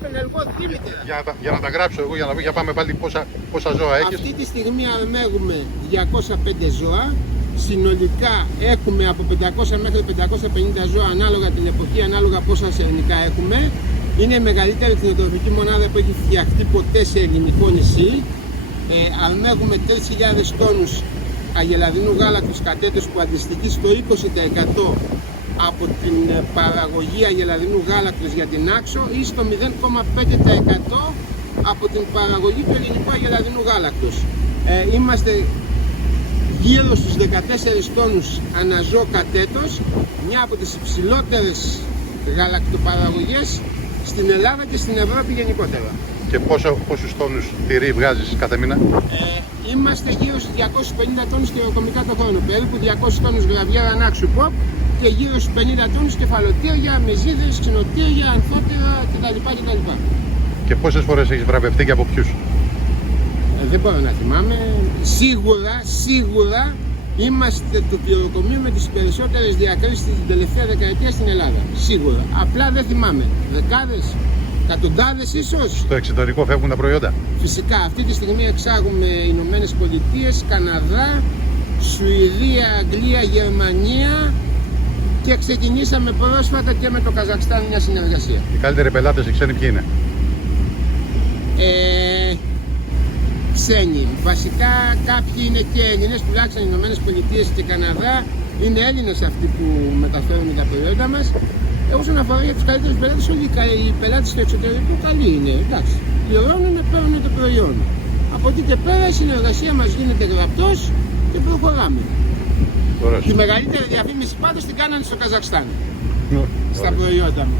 Στον Ελγό θύμητε. Για να τα γράψω εγώ, για να δω, για πάμε πάλι πόσα ζώα έχεις. Αυτή τη στιγμή αρμέγουμε 205 ζώα. Συνολικά έχουμε από 500 μέχρι 550 ζώα ανάλογα την εποχή, ανάλογα πόσα σερνικά έχουμε. Είναι η μεγαλύτερη κτηνοτροφική μονάδα που έχει φτιαχτεί ποτέ σε ελληνικό νησί. Αρμέγουμε 3.000 τόνους αγελαδινού γάλακτος κατ' έτος, που αντιστοιχεί στο 20% από την παραγωγή αγελαδινού γάλακτος για την Άξο ή στο 0,5% από την παραγωγή του ελληνικού αγελαδινού γάλακτος. Είμαστε γύρω στους 14 τόνους αναζώ κατ' έτος, μια από τις υψηλότερες γαλακτοπαραγωγές στην Ελλάδα και στην Ευρώπη γενικότερα. Και πόσους τόνους τυρί βγάζεις κάθε μήνα? Είμαστε γύρω στους 250 τόνους τυροκομικά το χρόνο, περίπου 200 τόνους γραβιέρα Άξου Pop και γύρω στους 50 τόνους κεφαλοτήρια, μεζίδες, ξινοτήρια, ανθότυρα κτλ. Και πόσες φορές έχεις βραβευτεί και από ποιους? Δεν μπορώ να θυμάμαι. Σίγουρα είμαστε το τυροκομείο με τις περισσότερες διακρίσεις την τελευταία δεκαετία στην Ελλάδα. Σίγουρα. Απλά δεν θυμάμαι. Δεκάδες, εκατοντάδες ίσως. Στο εξωτερικό φεύγουν τα προϊόντα? Φυσικά. Αυτή τη στιγμή εξάγουμε Ηνωμένες Πολιτείες, Καναδά, Σουηδία, Αγγλία, Γερμανία και ξεκινήσαμε πρόσφατα και με το Καζακστάν μια συνεργασία. Οι καλύτεροι πελάτες οι ξένοι ποιοι είναι? Ξένοι. Βασικά κάποιοι είναι και Έλληνες, τουλάχιστον οι Ηνωμένες Πολιτείες και Καναδά είναι Έλληνες αυτοί που μεταφέρουν τα προϊόντα μας. Όσον αφορά για τους καλύτερους πελάτες, όλοι οι πελάτες του εξωτερικού καλοί είναι. Εντάξει, πληρώνουν, παίρνουν το προϊόν. Από εκεί και πέρα η συνεργασία μας γίνεται γραπτός και προχωράμε. Ωραίος. Τη μεγαλύτερη διαφήμιση πάντως την κάνανε στο Καζακστάν, στα προϊόντα μου.